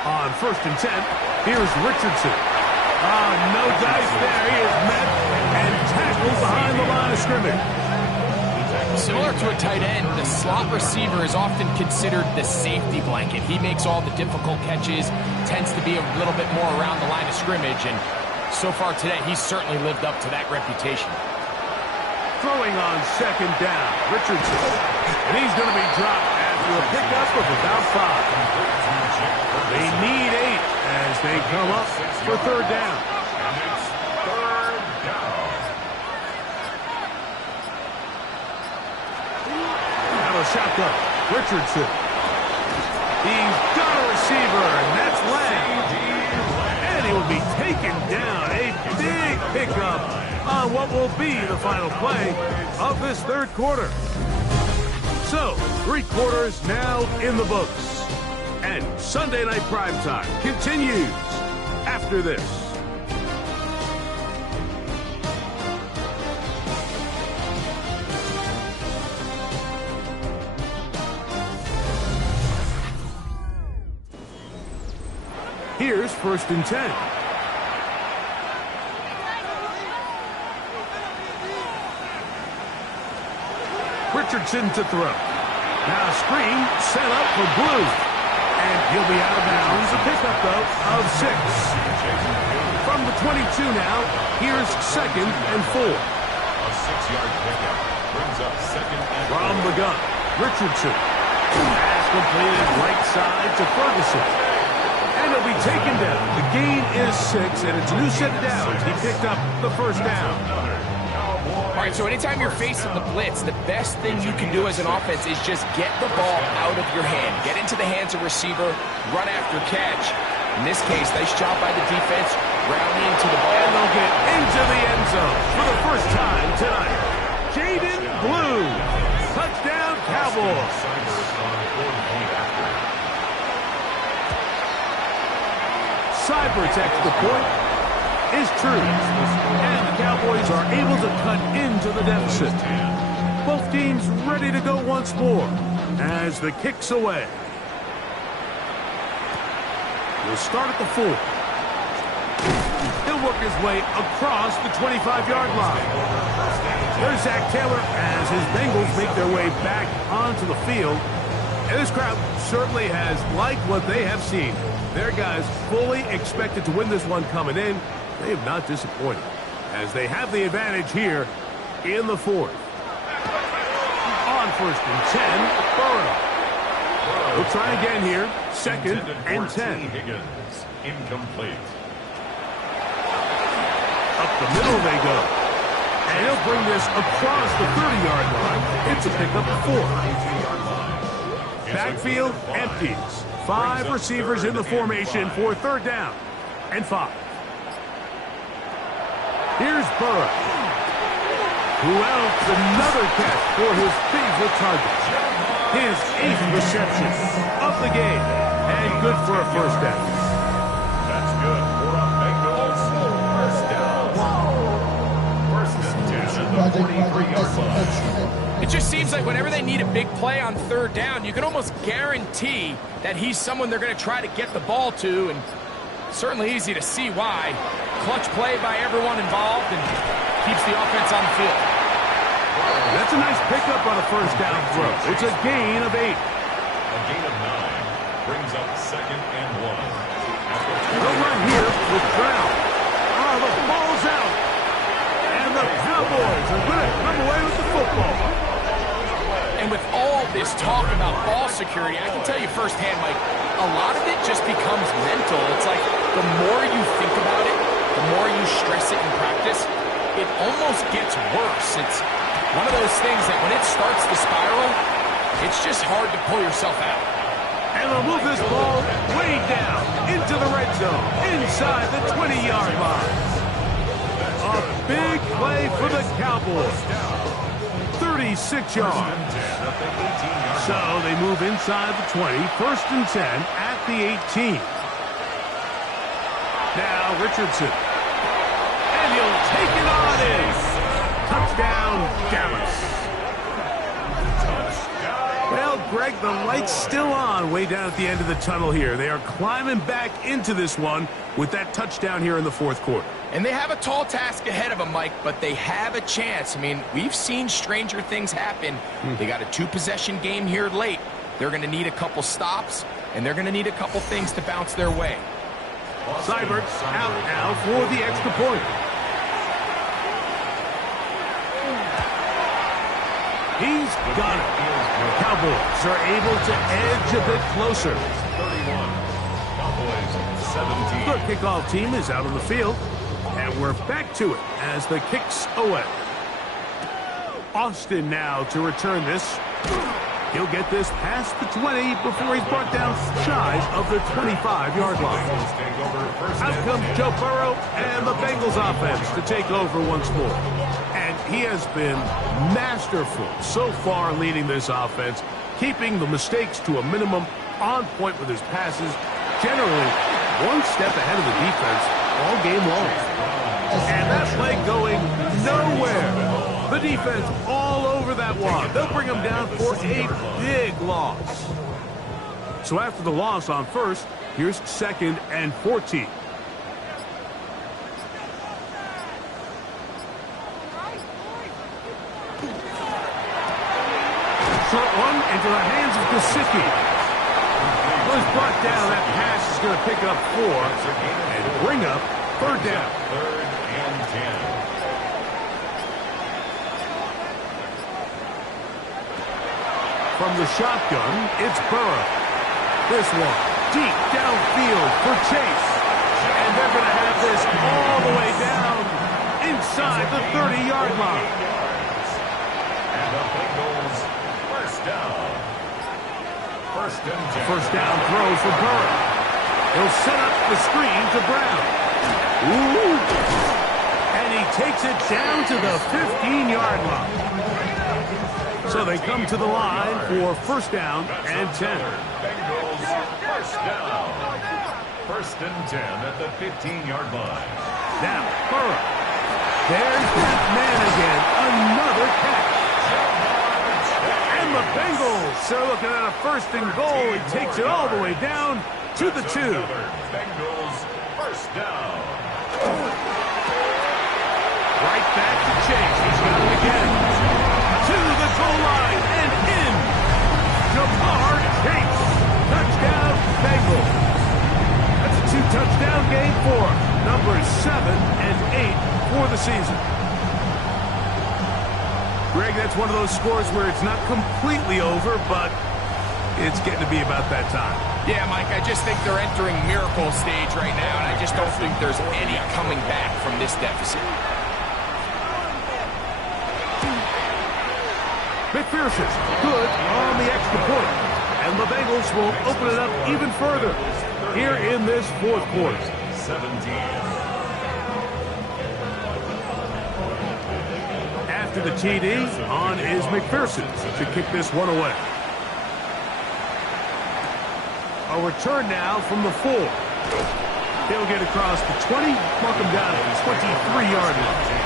On first and 10, here's Richardson. No dice there. He is met and tackled behind the line of scrimmage. Similar to a tight end, the slot receiver is often considered the safety blanket. He makes all the difficult catches, tends to be a little bit more around the line of scrimmage, and so far today, he's certainly lived up to that reputation. Throwing on second down, Richardson. And he's going to be dropped after a pickup of about 5. They need 8 as they come up for third down. And it's third down. Out of shotgun, Richardson. He's got a receiver, and that's Lamb. And he will be taken down. A big pickup on what will be the final play of this third quarter. So, 3 quarters now in the books. And Sunday Night Primetime continues after this. Here's first and 10. Richardson to throw. Now a screen set up for Blue. And he'll be out of bounds. A pickup, though, of 6. From the 22 now, here's second and 4. A 6-yard pickup. Brings up second and From the gun, Richardson. Pass completed right side to Ferguson. And he'll be taken down. The gain is 6, and it's a new set of downs. He picked up the first down. All right, so anytime you're facing the blitz, the best thing you can do as an offense is just get the ball out of your hand. Get into the hands of receiver, run after catch. In this case, nice job by the defense, rallying to the ball. And they'll get into the end zone for the first time tonight. Jaden Blue. Touchdown, Cowboys. Cyber's extra point is true. And the Cowboys are able to cut into the deficit. Both teams ready to go once more as the kick's away. He'll start at the 4. He'll work his way across the 25-yard line. There's Zach Taylor as his Bengals make their way back onto the field. And this crowd certainly has liked what they have seen. Their guys fully expected to win this one coming in. They have not disappointed as they have the advantage here in the 4th. On 1st and 10, Burrow. We'll try again here. 2nd and 10. Higgins, incomplete. Up the middle they go. And he'll bring this across the 30-yard line. It's a pickup of 4. Backfield empties. 5 receivers in the formation for 3rd down and 5. Here's Burrow. Who else? Another catch for his favorite target. His 8th reception of the game. And good for a first down. That's good for a Bengals first down. 1st and 10 at the 43-yard line. It just seems like whenever they need a big play on 3rd down, you can almost guarantee that he's someone they're going to try to get the ball to, and certainly easy to see why. Clutch play by everyone involved and keeps the offense on the field. That's a nice pickup on a first down throw. It's a gain of 8. A gain of 9 brings up 2nd and 1. They'll run here with Brown. Oh, the ball's out. And the Cowboys are going to come away with the football. And with all this talk about ball security, I can tell you firsthand, Mike, a lot of it just becomes mental. It's like the more you think about it, the more you stress it in practice, it almost gets worse. It's one of those things that when it starts to spiral, it's just hard to pull yourself out. And they'll move this ball way down into the red zone, inside the 20-yard line. A big play for the Cowboys. 36 yards. So they move inside the 20, 1st and 10 at the 18. Now Richardson. And he'll take it on in. Touchdown, Dallas. Well, Greg, the light's still on way down at the end of the tunnel here. They are climbing back into this one with that touchdown here in the 4th quarter. And they have a tall task ahead of them, Mike, but they have a chance. I mean, we've seen stranger things happen. They got a 2-possession game here late. They're going to need a couple stops, and they're going to need a couple things to bounce their way. Seibert out now for the extra point. He's got it. Cowboys are able to edge a bit closer. 31. Cowboys 17. The kickoff team is out on the field. And we're back to it as the kick's away. Austin now to return this. He'll get this past the 20 before he's brought down shy of the 25-yard line. Out comes Joe Burrow and the Bengals offense to take over once more. And he has been masterful so far leading this offense, keeping the mistakes to a minimum, on point with his passes, generally one step ahead of the defense all game long. And that play going nowhere. The defense all over that one. They'll bring him down for a big loss. So after the loss on 1st, here's 2nd and 14. Short one into the hands of Gesicki. Was brought down. That pass is going to pick up 4 and bring up 3rd down. 3rd and 10. from the shotgun, it's Burrow. This one, deep downfield for Chase. And they're going to have this all the way down inside the 30-yard line. And the Bengals, first down. First down throw for Burrow. He'll set up the screen to Brown. Ooh. And he takes it down to the 15-yard line. So they come to the line for first down and 10. Bengals, first down. First and 10 at the 15-yard line. Now, Burrow. There's that man again. Another catch. And the Bengals are looking at a first and goal. He takes it all the way down to the 2. Bengals, first down. Right back to Chase. He's got it again. To the goal line and in. Jamar Chase. Touchdown, Bengals. That's a 2-touchdown game for numbers 7 and 8 for the season. Greg, that's one of those scores where it's not completely over, but it's getting to be about that time. Yeah, Mike, I just think they're entering miracle stage right now, and I just don't think there's any coming back from this deficit. McPherson, good on the extra point. And the Bengals will open it up even further here in this fourth quarter. 17. After the TD, on is McPherson to kick this one away. A return now from the 4. He'll get across the 20, mark him down at the 23-yard line.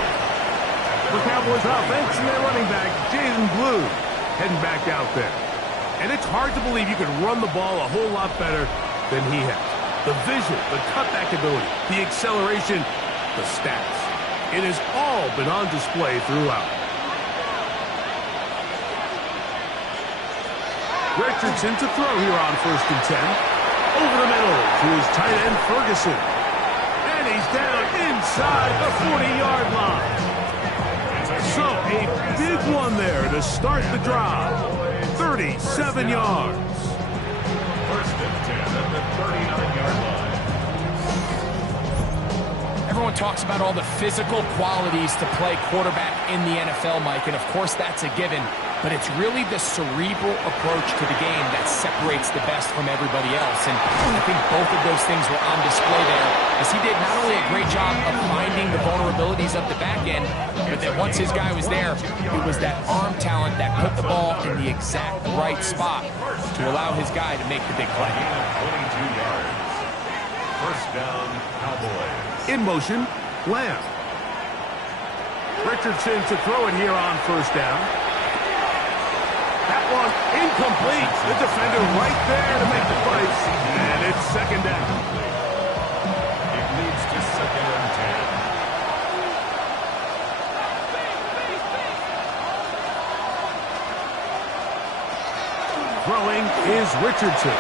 The Cowboys offense and their running back, Jaden Blue, heading back out there. And it's hard to believe you can run the ball a whole lot better than he has. The vision, the cutback ability, the acceleration, the stats. It has all been on display throughout. Richardson to throw here on first and 10. Over the middle to his tight end, Ferguson. And he's down inside the 40-yard line. So a big one there to start the drive. 37 yards. First and 10 at the 39-yard line. Everyone talks about all the physical qualities to play quarterback in the NFL, Mike, and of course that's a given. But it's really the cerebral approach to the game that separates the best from everybody else. And I think both of those things were on display there, as he did not only a great job of finding the vulnerabilities of the back end, but that once his guy was there, it was that arm talent that put the ball in the exact right spot to allow his guy to make the big play. 22 yards. First down, Cowboys. In motion, Lamb. Richardson to throw it here on first down. That one incomplete. The defender right there to make the play. And it's second down. It leads to second and 10. Throwing is Richardson.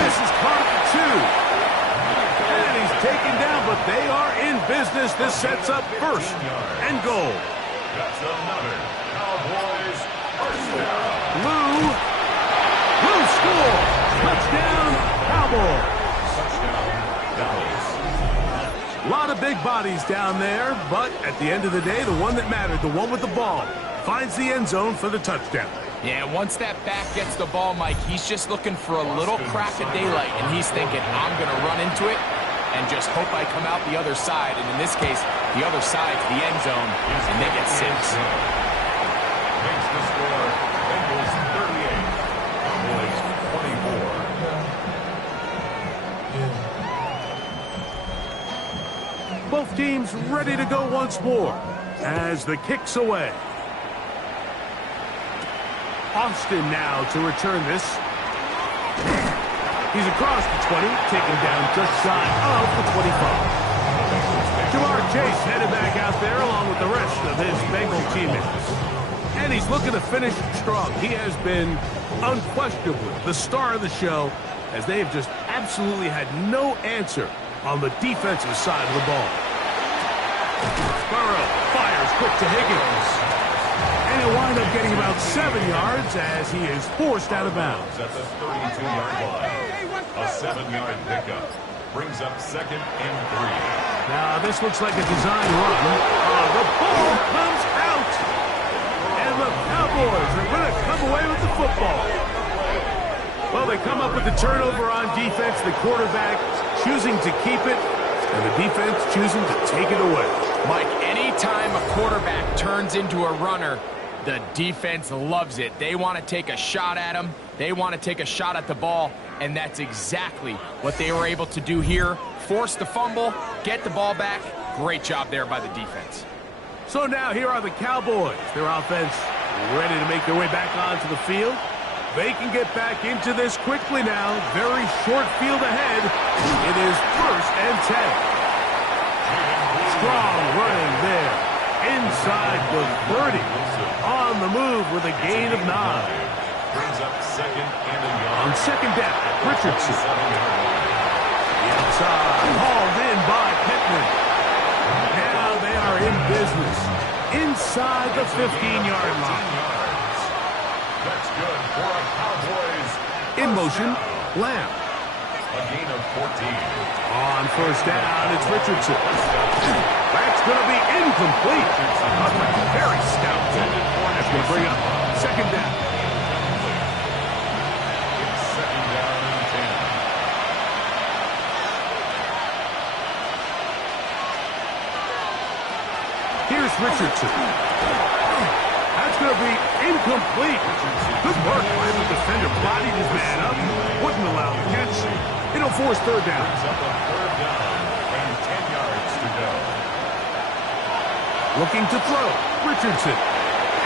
This is caught at the 2. And he's taken down, but they are in business. This sets up first and goal. That's another Cowboys first down. Lou score. Touchdown, Cowboys. Touchdown, Dallas. A lot of big bodies down there, but at the end of the day, the one that mattered, the one with the ball, finds the end zone for the touchdown. Yeah, once that back gets the ball, Mike, he's just looking for a little crack of daylight, and he's thinking, I'm going to run into it and just hope I come out the other side. And in this case, the other side's the end zone, and they get 6. Makes the score Bengals 38, Cowboys 24. Both teams ready to go once more as the kick's away. Austin now to return this. He's across the 20, taken down just shy of the 25. Jamar Chase headed back out there along with the rest of his Bengal teammates. And he's looking to finish strong. He has been unquestionably the star of the show, as they have just absolutely had no answer on the defensive side of the ball. Burrow fires quick to Higgins. And And he'll wind up getting about 7 yards as he is forced out of bounds. At the 32-yard line. A 7-yard pickup brings up 2nd and 3. Now, this looks like a design run. The ball comes out. And the Cowboys are going to come away with the football. Well, they come up with the turnover on defense. The quarterback choosing to keep it, and the defense choosing to take it away. Mike, anytime a quarterback turns into a runner, the defense loves it. They want to take a shot at him. They want to take a shot at the ball, and that's exactly what they were able to do here. Force the fumble, get the ball back. Great job there by the defense. So now here are the Cowboys. Their offense ready to make their way back onto the field. They can get back into this quickly now. Very short field ahead. It is 1st and 10. Strong running there. Inside the 30. On the move with a gain of 9. Brings up 2nd and a yard. On 2nd down, Richardson. The outside, hauled in by Pittman. Now they are in business. Inside the 15-yard line. That's good for a Cowboys. In motion, Lamb. A gain of 14. On 1st down, it's Richardson. That's going to be incomplete. Very stout. That's going to bring up 2nd down. It's 2nd down and 10. Here's Richardson. That's going to be incomplete. Good work by the defender. Bodied his man up. Wouldn't allow the catch. It'll force 3rd down. Brings up a 3rd down and 10 yards to go. Looking to throw. Richardson.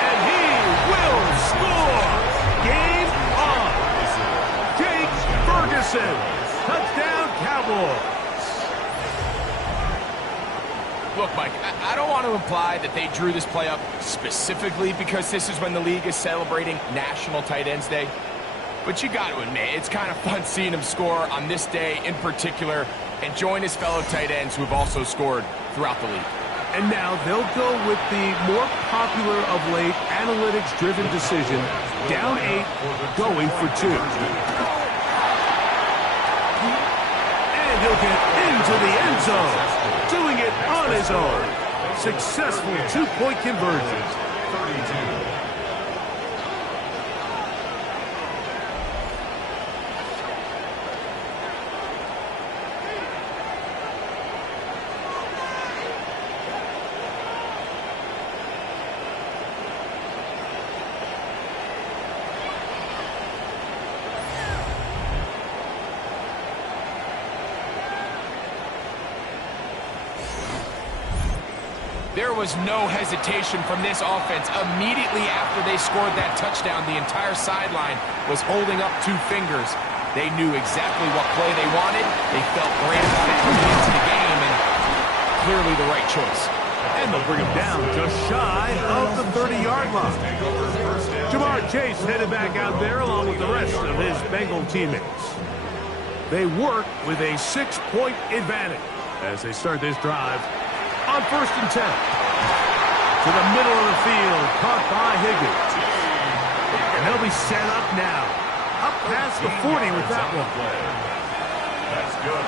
And he will score. Game on. Jake Ferguson. Touchdown, Cowboys. Look, Mike, I don't want to imply that they drew this play up specifically because this is when the league is celebrating National Tight Ends Day. But you got to admit, it's kind of fun seeing him score on this day in particular and join his fellow tight ends who have also scored throughout the league. And now they'll go with the more popular of late analytics-driven decision, down 8, going for 2. And he'll get into the end zone, doing it on his own. Successful 2-point conversion. 32. There was no hesitation from this offense. Immediately after they scored that touchdown, the entire sideline was holding up 2 fingers. They knew exactly what play they wanted. They felt great about it coming into the game, and clearly the right choice. And they'll bring him down just shy of the 30-yard line. Jamar Chase headed back out there along with the rest of his Bengal teammates. They work with a 6-point advantage as they start this drive. On 1st and 10. To the middle of the field, caught by Higgins. And they'll be set up now. Up past the 40 with that one. That's good.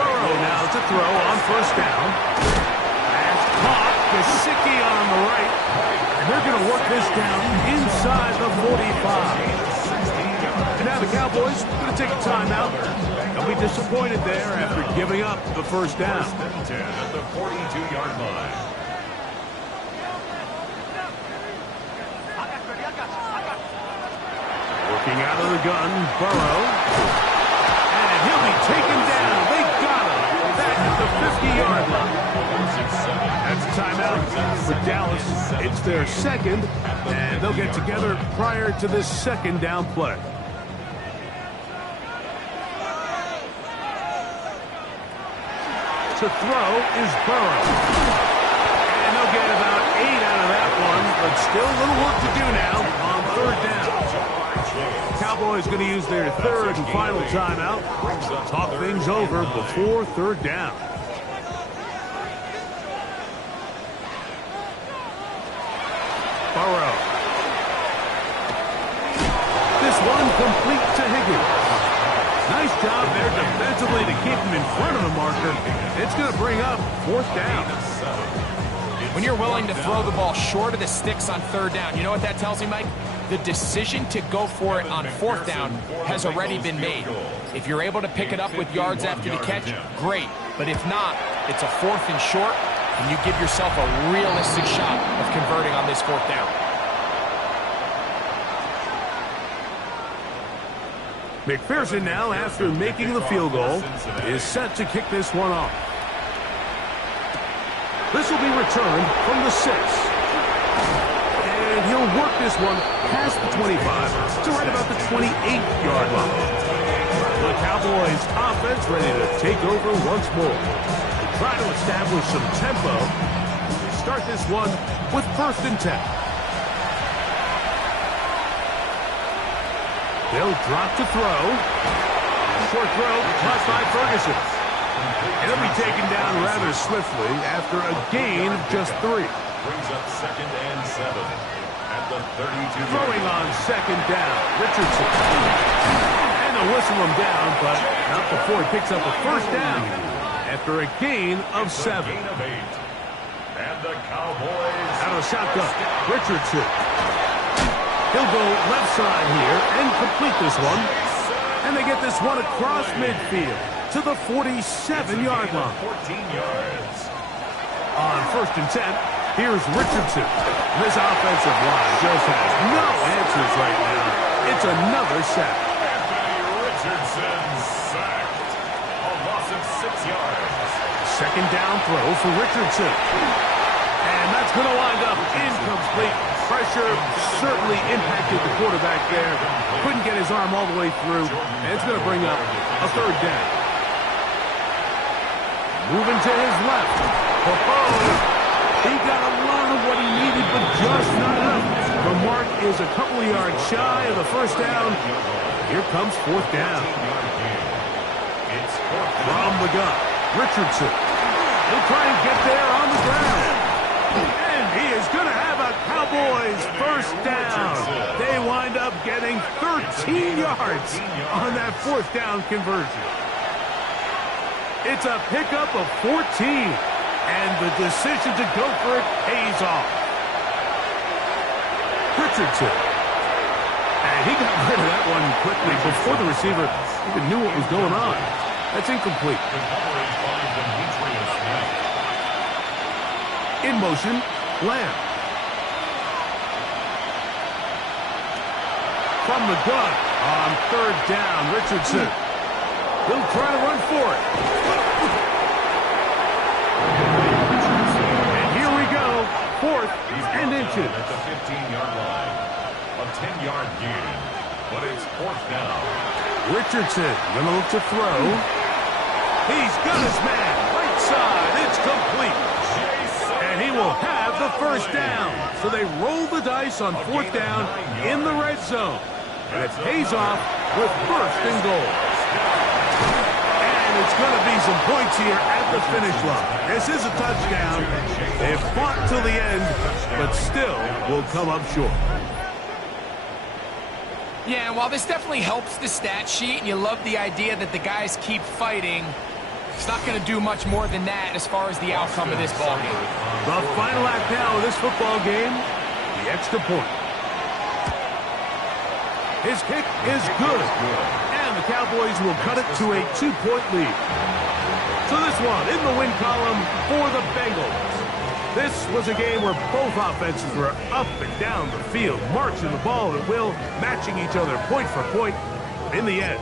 Burrow now to throw on 1st down. That's caught. Gesicki on the right. And they're going to work this down inside the 45. And now the Cowboys going to take a timeout. They'll be disappointed there after giving up the 1st down. 10 at the 42-yard line. Working out of the gun, Burrow. And he'll be taken down. They got him. Back at the 50-yard line. That's a timeout for Dallas. It's their 2nd, and they'll get together prior to this 2nd down play. To throw is Burrow. And they'll get about 8 out of that one, but still a little work to do now on 3rd down. Cowboys going to use their 3rd and final timeout. Talk things over before 3rd down. Burrow defensively to keep him in front of the marker. It's going to bring up 4th down. When you're willing to throw the ball short of the sticks on 3rd down, you know what that tells me, Mike? The decision to go for it on 4th down has already been made. If you're able to pick it up with yards after the catch, great. But if not, it's a 4th and short, and you give yourself a realistic shot of converting on this 4th down. McPherson now, after making the field goal, is set to kick this one off. This will be returned from the 6. And he'll work this one past the 25 to right about the 28-yard line. The Cowboys offense ready to take over once more. They try to establish some tempo. They start this one with 1st and 10. They'll drop to throw. Short throw, caught by Ferguson. And he'll be taken down rather swiftly after a gain of just 3. Brings up 2nd and 7 at the 32. Throwing on 2nd down, Richardson. And they'll whistle him down, but not before he picks up a 1st down after a gain of 7. Gain of 8. And the Cowboys Out of shotgun, Richardson. He'll go left side here and complete this one. And they get this one across midfield to the 47-yard line. 14 yards. On 1st and 10, here's Richardson. This offensive line just has no answers right now. It's another sack. Anthony Richardson sacked. A loss of 6 yards. 2nd down throw for Richardson. And that's going to wind up incomplete. Pressure certainly impacted the quarterback there. Couldn't get his arm all the way through. And it's going to bring up a 3rd down. Moving to his left. He got a lot of what he needed, but just not enough. The mark is a couple of yards shy of the 1st down. Here comes 4th down. From the gun, Richardson. He'll try and get there on the ground. And he is going to have a Cowboys 1st down. They wind up getting 13 yards on that 4th down conversion. It's a pickup of 14, and the decision to go for it pays off. Richardson. And he got rid of that one quickly before the receiver even knew what was going on. That's incomplete. In motion, Lamb. From the gun on 3rd down, Richardson. He'll try to run for it. And here we go. 4th and inches. At the 15-yard line. A 10-yard gain. But it's 4th down. Richardson gonna look to throw. He's got his man. Right side. It's complete. And he will have the 1st down. So they roll the dice on 4th down in the red zone. And it pays off with 1st and goal. And it's going to be some points here at the finish line. This is a touchdown. They've fought till the end, but still will come up short. Yeah, and while this definitely helps the stat sheet, and you love the idea that the guys keep fighting, it's not going to do much more than that as far as the outcome of this ball game. The final act now of this football game, the extra point. His kick is good. And the Cowboys will cut it to a 2-point lead. So this one in the win column for the Bengals. This was a game where both offenses were up and down the field, marching the ball at will, matching each other point for point. In the end,